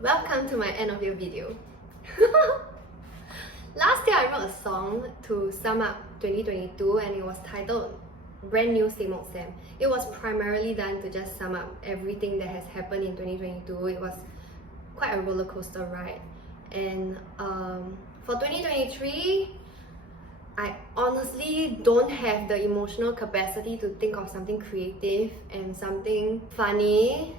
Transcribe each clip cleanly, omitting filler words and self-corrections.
Welcome to my end of year video. Last year I wrote a song to sum up 2022 and it was titled Brand New Same Old Sam. It was primarily done to just sum up everything that has happened in 2022. It was quite a roller coaster ride. And for 2023, I honestly don't have the emotional capacity to think of something creative and something funny.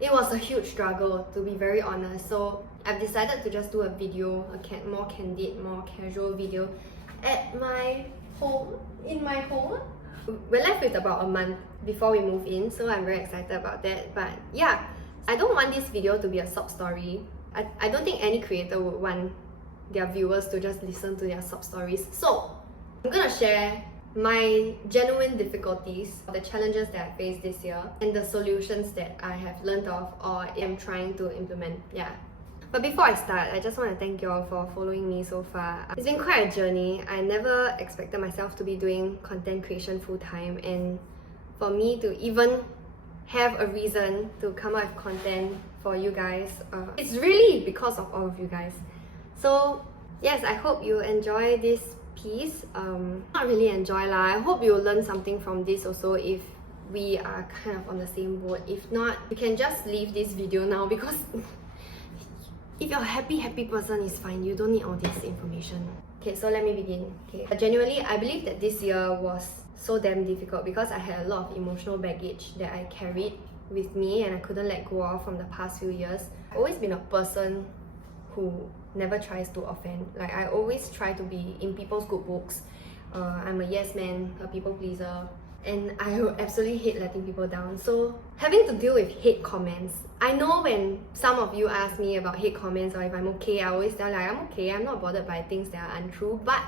It was a huge struggle, to be very honest. So I've decided to just do a video, a more candid, more casual video at my home, in my home. We're left with about a month before we move in, so I'm very excited about that. But yeah, I don't want this video to be a sob story. I don't think any creator would want their viewers to just listen to their sob stories. So I'm gonna share my genuine difficulties, the challenges that I faced this year, and the solutions that I have learned of or am trying to implement. Yeah. But before I start, I just want to thank you all for following me so far. It's been quite a journey. I never expected myself to be doing content creation full-time, and for me to even have a reason to come up with content for you guys, it's really because of all of you guys. So yes, I hope you enjoy this piece. Not really enjoy lah. I hope you learn something from this also if we are kind of on the same boat. If not, you can just leave this video now because if you're a happy person, it's fine. You don't need all this information. Okay, so let me begin. Okay, genuinely, I believe that this year was so damn difficult because I had a lot of emotional baggage that I carried with me and I couldn't let go of from the past few years. I've always been a person who never tries to offend. Like, I always try to be in people's good books. I'm a yes man, a people pleaser, and I absolutely hate letting people down. So having to deal with hate comments, I know when some of you ask me about hate comments or if I'm okay, I always tell like I'm okay, I'm not bothered by things that are untrue. But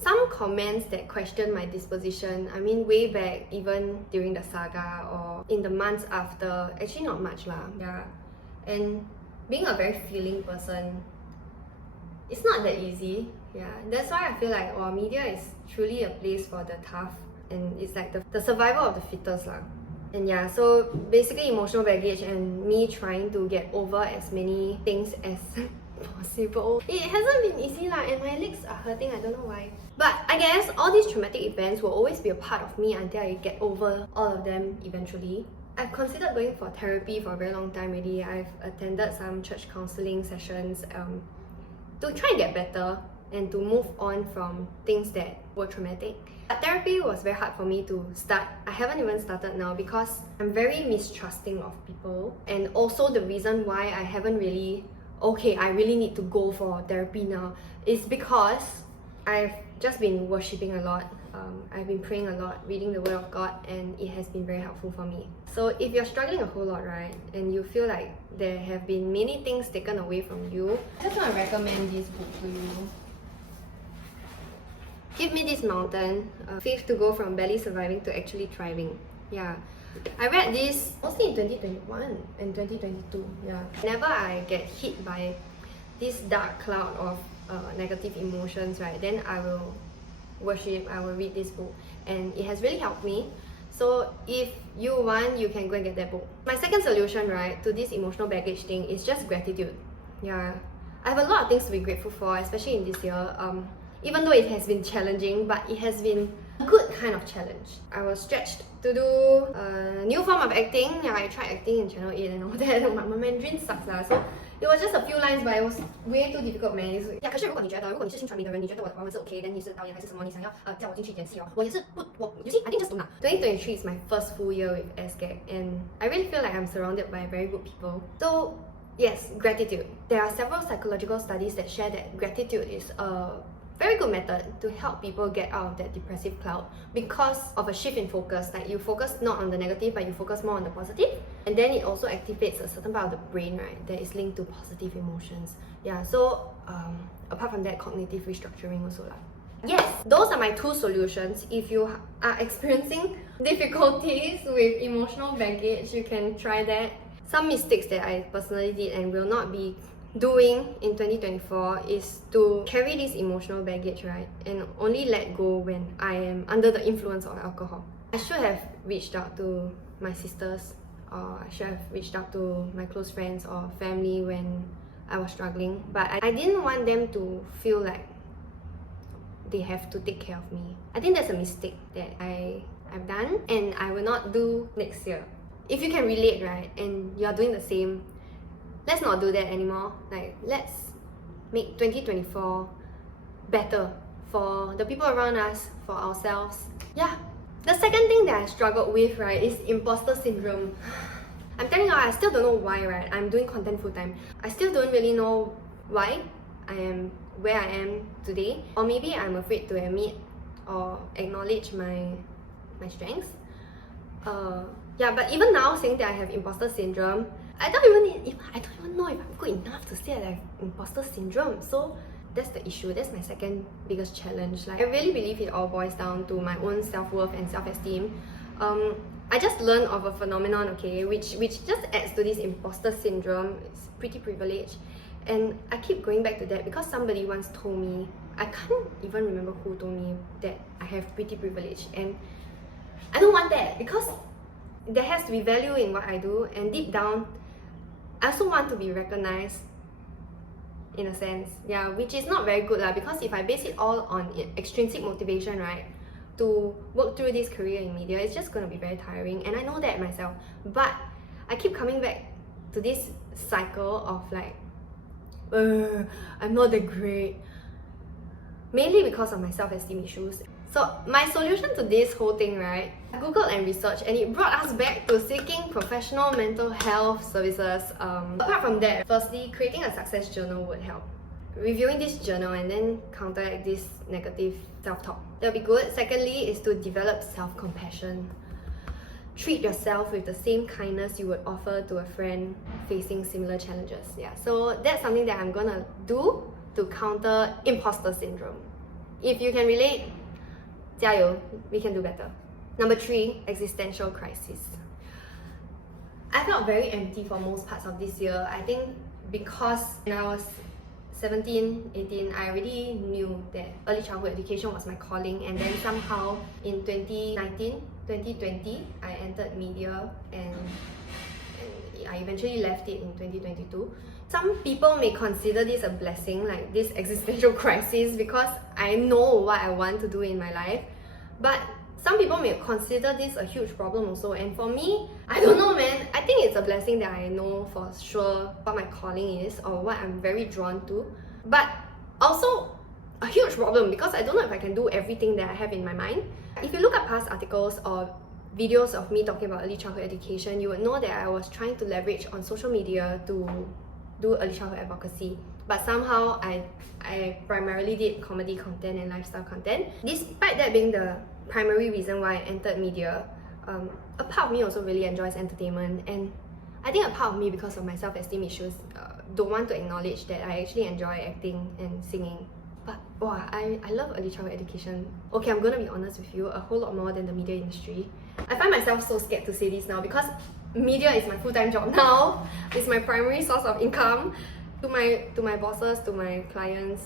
some comments that question my disposition, I mean way back, even during the saga or in the months after, actually not much lah. Yeah. And being a very feeling person, it's not that easy. Yeah, that's why I feel like media is truly a place for the tough, and it's like the survival of the fittest lah. And yeah, so basically emotional baggage and me trying to get over as many things as possible. It hasn't been easy lah, and my legs are hurting, I don't know why. But I guess all these traumatic events will always be a part of me until I get over all of them eventually. I've considered going for therapy for a very long time already. I've attended some church counseling sessions to try and get better and to move on from things that were traumatic. But therapy was very hard for me to start. I haven't even started now because I'm very mistrusting of people. And also the reason why I haven't really, I really need to go for therapy now is because I've just been worshipping a lot. I've been praying a lot, reading the Word of God, and it has been very helpful for me. So if you're struggling a whole lot, right, and you feel like there have been many things taken away from you, I just want to recommend this book to you. Give Me This Mountain, Faith to Go From Barely Surviving to Actually Thriving. Yeah. I read this mostly in 2021 and 2022. Yeah. Whenever I get hit by this dark cloud of negative emotions, right, then I will worship, I will read this book, and it has really helped me. So if you want, you can go and get that book. My second solution, right, to this emotional baggage thing is just gratitude. Yeah. I have a lot of things to be grateful for, especially in this year. Even though it has been challenging, but it has been a good kind of challenge. I was stretched to do a new form of acting. Yeah, I tried acting in Channel 8 and all that. My Mandarin sucks lah. So it was just a few lines, but it was way too difficult, man. Yeah, 可是如果你是新传媒的人，你觉得我的华文是 OK， then 你是导演还是什么，你想要叫我进去演戏哦，我也是不，you see, I think just don't lah. 2023 is my first full year with SGAG, and I really feel like I'm surrounded by very good people. So yes, gratitude. There are several psychological studies that share that gratitude is a very good method to help people get out of that depressive cloud because of a shift in focus. Like, you focus not on the negative, but you focus more on the positive, and then it also activates a certain part of the brain, right, that is linked to positive emotions. Yeah, so apart from that, cognitive restructuring also lah. Yes, those are my two solutions. If you are experiencing difficulties with emotional baggage, you can try that. Some mistakes that I personally did and will not be doing in 2024 is to carry this emotional baggage, right, and only let go when I am under the influence of alcohol. I should have reached out to my sisters or I should have reached out to my close friends or family when I was struggling. But I didn't want them to feel like they have to take care of me. I think that's a mistake that I've done and I will not do next year. If you can relate, right, and you're doing the same, let's not do that anymore. Like, let's make 2024 better for the people around us, for ourselves. Yeah. The second thing that I struggled with, right, is imposter syndrome. I'm telling you, I still don't know why, right? I'm doing content full-time. I still don't really know why I am where I am today. Or maybe I'm afraid to admit or acknowledge my strengths. Yeah, but even now, saying that I have imposter syndrome, I don't even know if I'm good enough to say that I have imposter syndrome. So that's the issue. That's my second biggest challenge. Like, I really believe it all boils down to my own self-worth and self-esteem. I just learned of a phenomenon, okay, which just adds to this imposter syndrome. It's pretty privileged. And I keep going back to that because somebody once told me, I can't even remember who told me that I have pretty privilege. And I don't want that because there has to be value in what I do, and deep down, I also want to be recognized in a sense. Yeah, which is not very good lah, because if I base it all on extrinsic motivation, right, to work through this career in media, it's just going to be very tiring, and I know that myself. But I keep coming back to this cycle of like, I'm not that great, mainly because of my self-esteem issues. So my solution to this whole thing, right, I googled and researched, and it brought us back to seeking professional mental health services. Apart from that, firstly, creating a success journal would help. Reviewing this journal and then counteract this negative self-talk, that'll be good. Secondly is to develop self-compassion. Treat yourself with the same kindness you would offer to a friend facing similar challenges. Yeah, so that's something that I'm gonna do to counter imposter syndrome. If you can relate, 加油, we can do better. Number 3, existential crisis. I felt very empty for most parts of this year. I think because when I was 17, 18, I already knew that early childhood education was my calling, and then somehow in 2019, 2020, I entered media and I eventually left it in 2022. Some people may consider this a blessing, like this existential crisis, because I know what I want to do in my life. But some people may consider this a huge problem also, and for me, I don't know, man. I think it's a blessing that I know for sure what my calling is or what I'm very drawn to, but also a huge problem because I don't know if I can do everything that I have in my mind. If you look at past articles or videos of me talking about early childhood education, you would know that I was trying to leverage on social media to do early childhood advocacy. But somehow I primarily did comedy content and lifestyle content. Despite that being the primary reason why I entered media, a part of me also really enjoys entertainment, and I think a part of me, because of my self-esteem issues, don't want to acknowledge that I actually enjoy acting and singing. But wow, I love early childhood education. Okay, I'm gonna be honest with you, a whole lot more than the media industry. I find myself so scared to say this now because media is my full-time job now. It's my primary source of income. To my bosses, to my clients,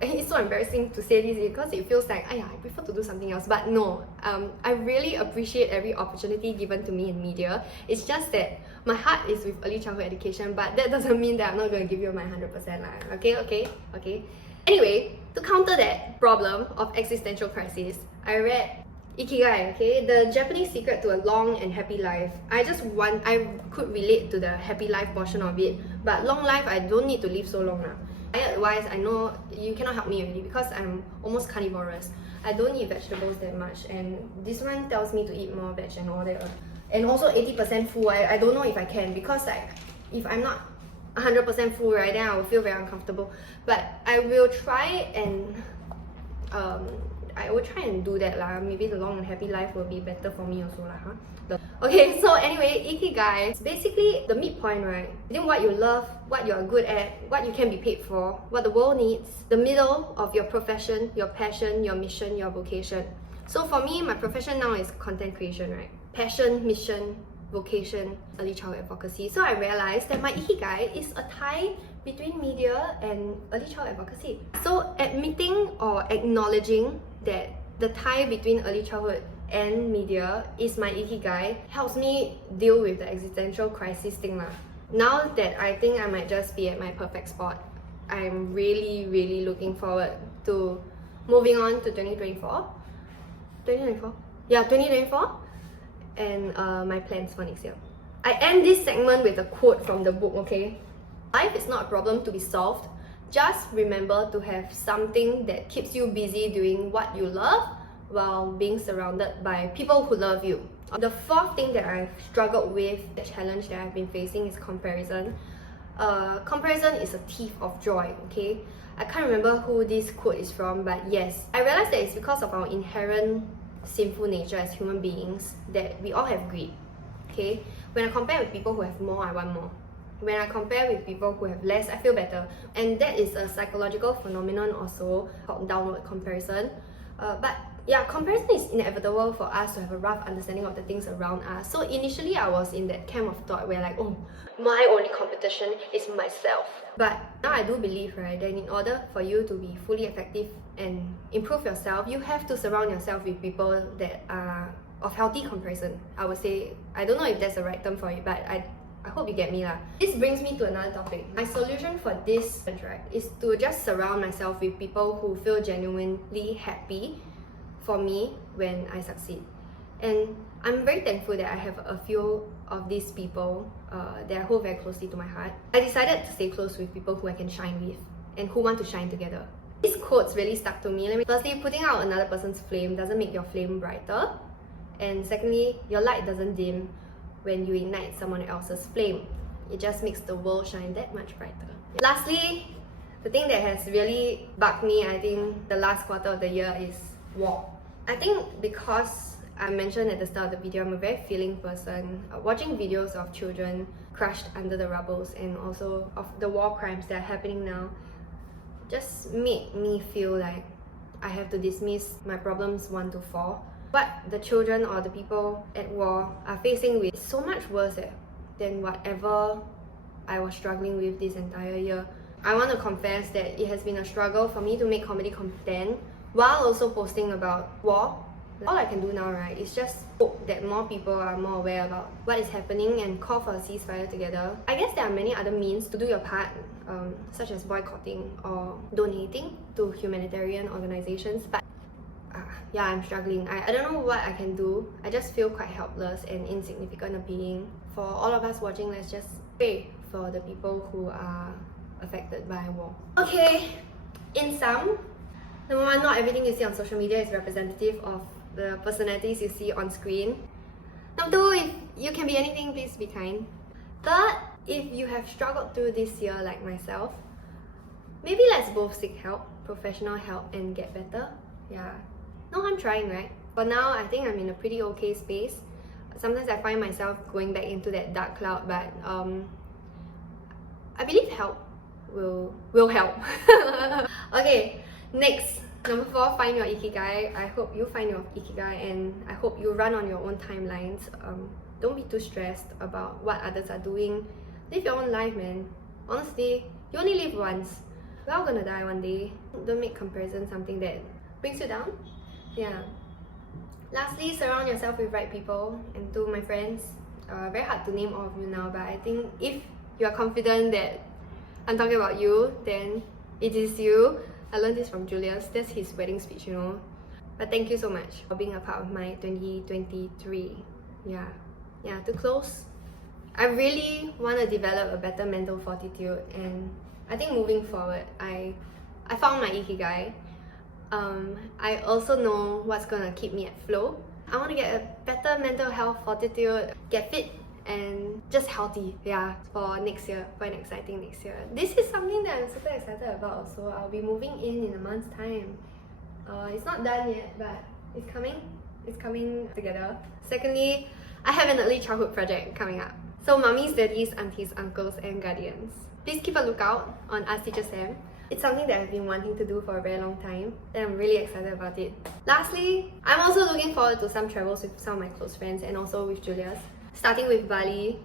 it's so embarrassing to say this because it feels like, I prefer to do something else. But no, I really appreciate every opportunity given to me in media. It's just that my heart is with early childhood education, but that doesn't mean that I'm not going to give you my 100%. Okay. Anyway, to counter that problem of existential crisis, I read Ikigai, okay, the Japanese secret to a long and happy life. I could relate to the happy life portion of it, but long life, I don't need to live so long now. Diet-wise, I know you cannot help me already because I'm almost carnivorous. I don't eat vegetables that much, and this one tells me to eat more veg and all that. And also 80% full, I don't know if I can, because like, if I'm not 100% full, right, then I will feel very uncomfortable. But I will try and do that lah. Maybe the long and happy life will be better for me also lah, huh? Okay, so anyway, Ikigai is basically the midpoint, right? Between what you love, what you are good at, what you can be paid for, what the world needs, the middle of your profession, your passion, your mission, your vocation. So for me, my profession now is content creation, right? Passion, mission, vocation, early childhood advocacy. So I realized that my Ikigai is a tie between media and early childhood advocacy. So admitting or acknowledging that the tie between early childhood and media is my ikigai. Helps me deal with the existential crisis thing lah. Now that I think I might just be at my perfect spot, I'm really looking forward to moving on to 2024. 2024? Yeah, 2024. And my plans for next year. I end this segment with a quote from the book, okay? Life is not a problem to be solved. Just remember to have something that keeps you busy doing what you love while being surrounded by people who love you. The fourth thing that I've struggled with, the challenge that I've been facing, is comparison. Comparison is a thief of joy, okay? I can't remember who this quote is from, but yes, I realized that it's because of our inherent sinful nature as human beings that we all have greed, okay? When I compare with people who have more, I want more. When I compare with people who have less, I feel better. And that is a psychological phenomenon also called downward comparison. But yeah, comparison is inevitable for us to have a rough understanding of the things around us. So initially I was in that camp of thought where like, oh, my only competition is myself. But now I do believe, right, that in order for you to be fully effective and improve yourself, you have to surround yourself with people that are of healthy comparison. I would say, I don't know if that's the right term for it, but I hope you get me lah. This brings me to another topic. My solution for this, right, is to just surround myself with people who feel genuinely happy for me when I succeed. And I'm very thankful that I have a few of these people that I hold very closely to my heart. I decided to stay close with people who I can shine with and who want to shine together. These quotes really stuck to me. Firstly, putting out another person's flame doesn't make your flame brighter. And secondly, your light doesn't dim when you ignite someone else's flame. It just makes the world shine that much brighter. Lastly, the thing that has really bugged me, I think, the last quarter of the year is war. I think because I mentioned at the start of the video, I'm a very feeling person. Watching videos of children crushed under the rubbles and also of the war crimes that are happening now just made me feel like I have to dismiss my problems 1 to 4. What the children or the people at war are facing with is so much worse than whatever I was struggling with this entire year. I want to confess that it has been a struggle for me to make comedy content while also posting about war. All I can do now, right, is just hope that more people are more aware about what is happening and call for a ceasefire together. I guess there are many other means to do your part, such as boycotting or donating to humanitarian organizations, but yeah, I'm struggling. I don't know what I can do. I just feel quite helpless and insignificant a being. For all of us watching, let's just pray for the people who are affected by war. Okay, in sum, number one, not everything you see on social media is representative of the personalities you see on screen. Number two, if you can be anything, please be kind. Third, if you have struggled through this year like myself, maybe let's both seek help, professional help, and get better. Yeah. No, I'm trying, right? For now, I think I'm in a pretty okay space. Sometimes I find myself going back into that dark cloud, but I believe help will help. Okay, next, number 4, find your ikigai. I hope you find your ikigai and I hope you run on your own timelines. Don't be too stressed about what others are doing. Live your own life, man. Honestly, you only live once. We're all gonna die one day. Don't make comparison something that brings you down. Yeah. Lastly, surround yourself with right people. And to my friends, very hard to name all of you now, but I think if you are confident that I'm talking about you, then it is you. I learned this from Julius. That's his wedding speech, you know. But thank you so much for being a part of my 2023. Yeah, to close, I really want to develop a better mental fortitude, and I think moving forward, I found my ikigai. I also know what's gonna keep me at flow. I want to get a better mental health fortitude, get fit and just healthy, yeah, for next year, for an exciting next year. This is something that I'm super excited about also. I'll be moving in a month's time. It's not done yet, but it's coming together. Secondly, I have an early childhood project coming up. So mummies, daddies, aunties, uncles and guardians, please keep a lookout on Ask Teacher Sam. It's something that I've been wanting to do for a very long time, and I'm really excited about it. Lastly, I'm also looking forward to some travels with some of my close friends and also with Julius. Starting with Bali.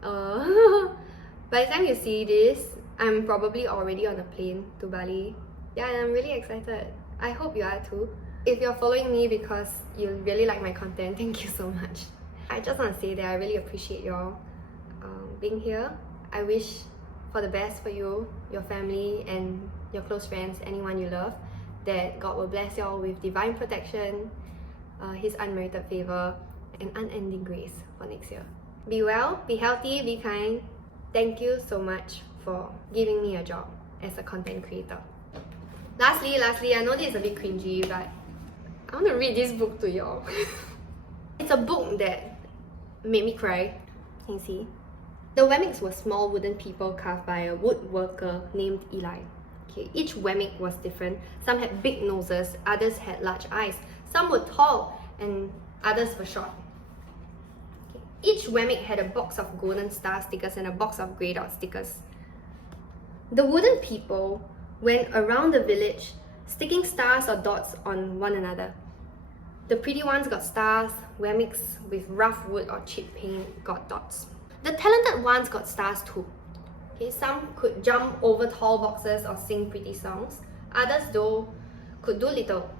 By the time you see this, I'm probably already on a plane to Bali. Yeah, and I'm really excited. I hope you are too. If you're following me because you really like my content, thank you so much. I just want to say that I really appreciate y'all being here. I wish for the best for you, your family, and your close friends, anyone you love, that God will bless y'all with divine protection, His unmerited favor, and unending grace for next year. Be well, be healthy, be kind. Thank you so much for giving me a job as a content creator. Lastly, I know this is a bit cringy, but I want to read this book to y'all. It's a book that made me cry. Can you see? The Wemmicks were small wooden people carved by a woodworker named Eli. Okay, each Wemmick was different. Some had big noses, others had large eyes. Some were tall and others were short. Okay. Each Wemmick had a box of golden star stickers and a box of grey dot stickers. The wooden people went around the village sticking stars or dots on one another. The pretty ones got stars, Wemmicks with rough wood or cheap paint got dots. The talented ones got stars too. Okay, some could jump over tall boxes or sing pretty songs. Others though could do little.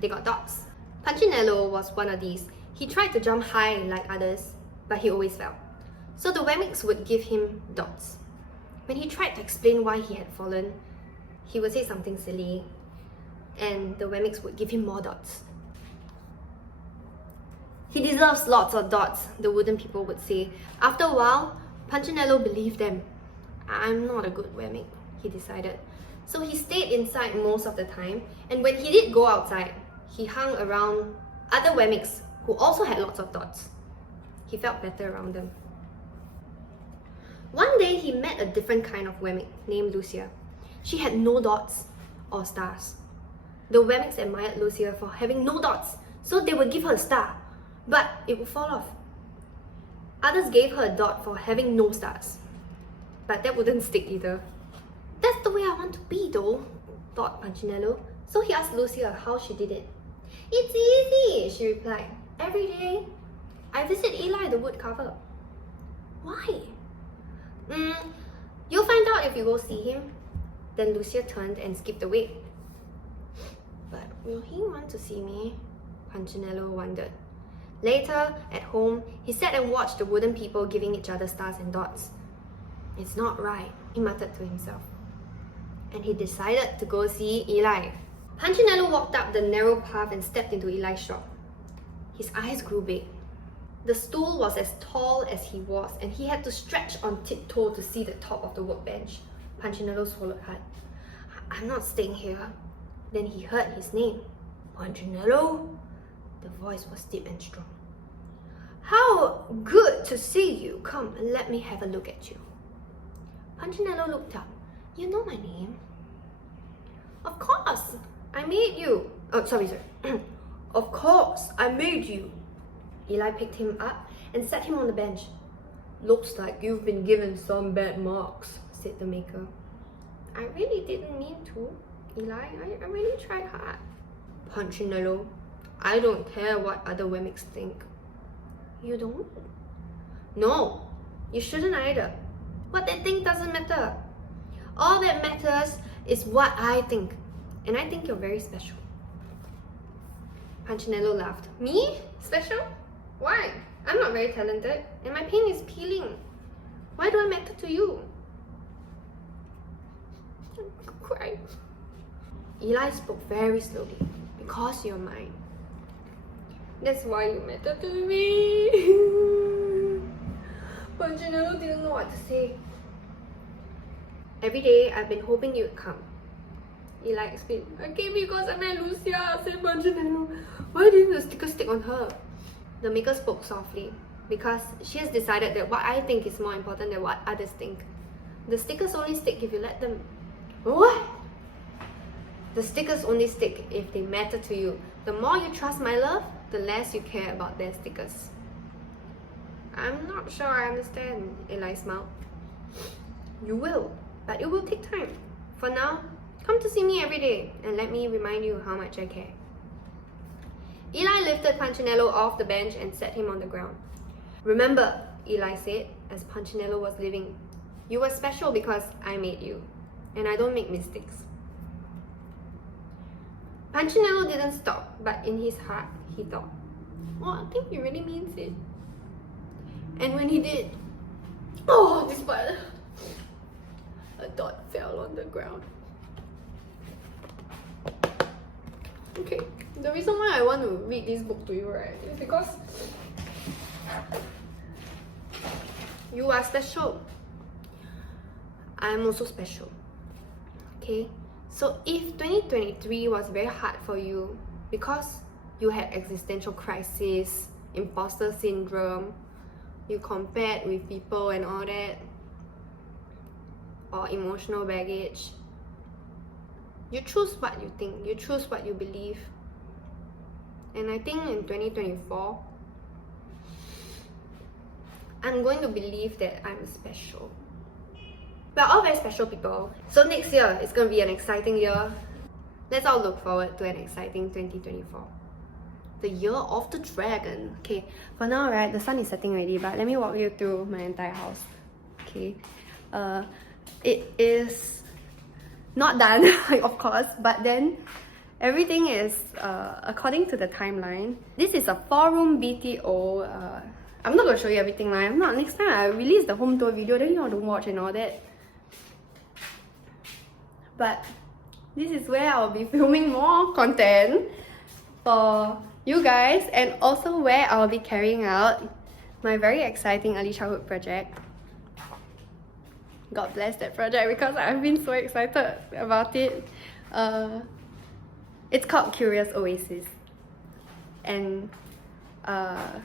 They got dots. Punchinello was one of these. He tried to jump high like others, but he always fell. So the Wemmicks would give him dots. When he tried to explain why he had fallen, he would say something silly, and the Wemmicks would give him more dots. He deserves lots of dots, the wooden people would say. After a while, Punchinello believed them. I'm not a good Wemmick, he decided. So he stayed inside most of the time, and when he did go outside, he hung around other Wemmicks who also had lots of dots. He felt better around them. One day he met a different kind of Wemmick named Lucia. She had no dots or stars. The Wemmicks admired Lucia for having no dots, so they would give her a star, but it would fall off. Others gave her a dot for having no stars, but that wouldn't stick either. That's the way I want to be though, thought Punchinello. So he asked Lucia how she did it. It's easy, she replied. Every day, I visit Eli the woodcarver. Why? You'll find out if you go see him. Then Lucia turned and skipped away. But will he want to see me? Punchinello wondered. Later, at home, he sat and watched the wooden people giving each other stars and dots. It's not right, he muttered to himself. And he decided to go see Eli. Punchinello walked up the narrow path and stepped into Eli's shop. His eyes grew big. The stool was as tall as he was, and he had to stretch on tiptoe to see the top of the workbench. Punchinello swallowed hard. I'm not staying here. Then he heard his name. Punchinello? The voice was deep and strong. How good to see you. Come and let me have a look at you. Punchinello looked up. You know my name? Of course, I made you. Oh, sorry. Of course, I made you. Eli picked him up and set him on the bench. Looks like you've been given some bad marks, said the maker. I really didn't mean to, Eli. I really tried hard. Punchinello, I don't care what other Wemmicks think. You don't? No, you shouldn't either. What they think doesn't matter. All that matters is what I think. And I think you're very special. Punchinello laughed. Me? Special? Why? I'm not very talented, and my paint is peeling. Why do I matter to you? Cry. Eli spoke very slowly. Because you're mine. That's why you matter to me. Punchinello didn't know what to say. Every day, I've been hoping you'd come. Eli explained. I came because I met Lucia, said Punchinello. Why didn't the sticker stick on her? The maker spoke softly. Because she has decided that what I think is more important than what others think. The stickers only stick if you let them. What? The stickers only stick if they matter to you. The more you trust my love, the less you care about their stickers. I'm not sure I understand, Eli smiled. You will, but it will take time. For now, come to see me every day and let me remind you how much I care. Eli lifted Punchinello off the bench and set him on the ground. Remember, Eli said, as Punchinello was leaving, you were special because I made you, and I don't make mistakes. Punchinello didn't stop, but in his heart, he thought, oh, I think he really means it. And when he did, oh, this part, a dot fell on the ground. Okay, the reason why I want to read this book to you, right, is because you are special. I'm also special. Okay? So if 2023 was very hard for you because you had existential crisis, imposter syndrome, you compared with people and all that, or emotional baggage, you choose what you think, you choose what you believe. And I think in 2024, I'm going to believe that I'm special. We're all very special people. So next year, it's going to be an exciting year. Let's all look forward to an exciting 2024. The year of the dragon. Okay, for now, right, the sun is setting already, but let me walk you through my entire house. Okay, it is not done, of course, but then everything is according to the timeline. This is a 4-room BTO. I'm not going to show you everything now. I'm not. Next time I release the home tour video, then you want to watch and all that. But this is where I'll be filming more content for you guys, and also where I'll be carrying out my very exciting early childhood project. God bless that project because I've been so excited about it. It's called Curious Oasis, and wow,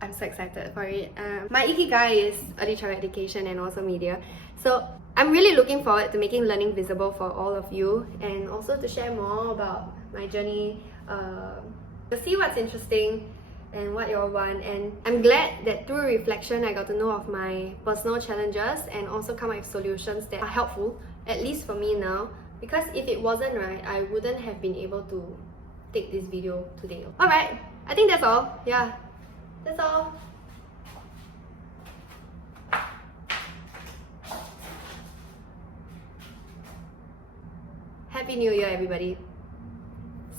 I'm so excited for it. My ikigai is early childhood education and also media, so I'm really looking forward to making learning visible for all of you, and also to share more about my journey, to see what's interesting and what you all want. And I'm glad that through reflection I got to know of my personal challenges and also come up with solutions that are helpful, at least for me now, because if it wasn't, right, I wouldn't have been able to take this video today. Alright, I think that's all. Yeah, that's all. Happy New Year, everybody.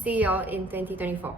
See y'all in 2024.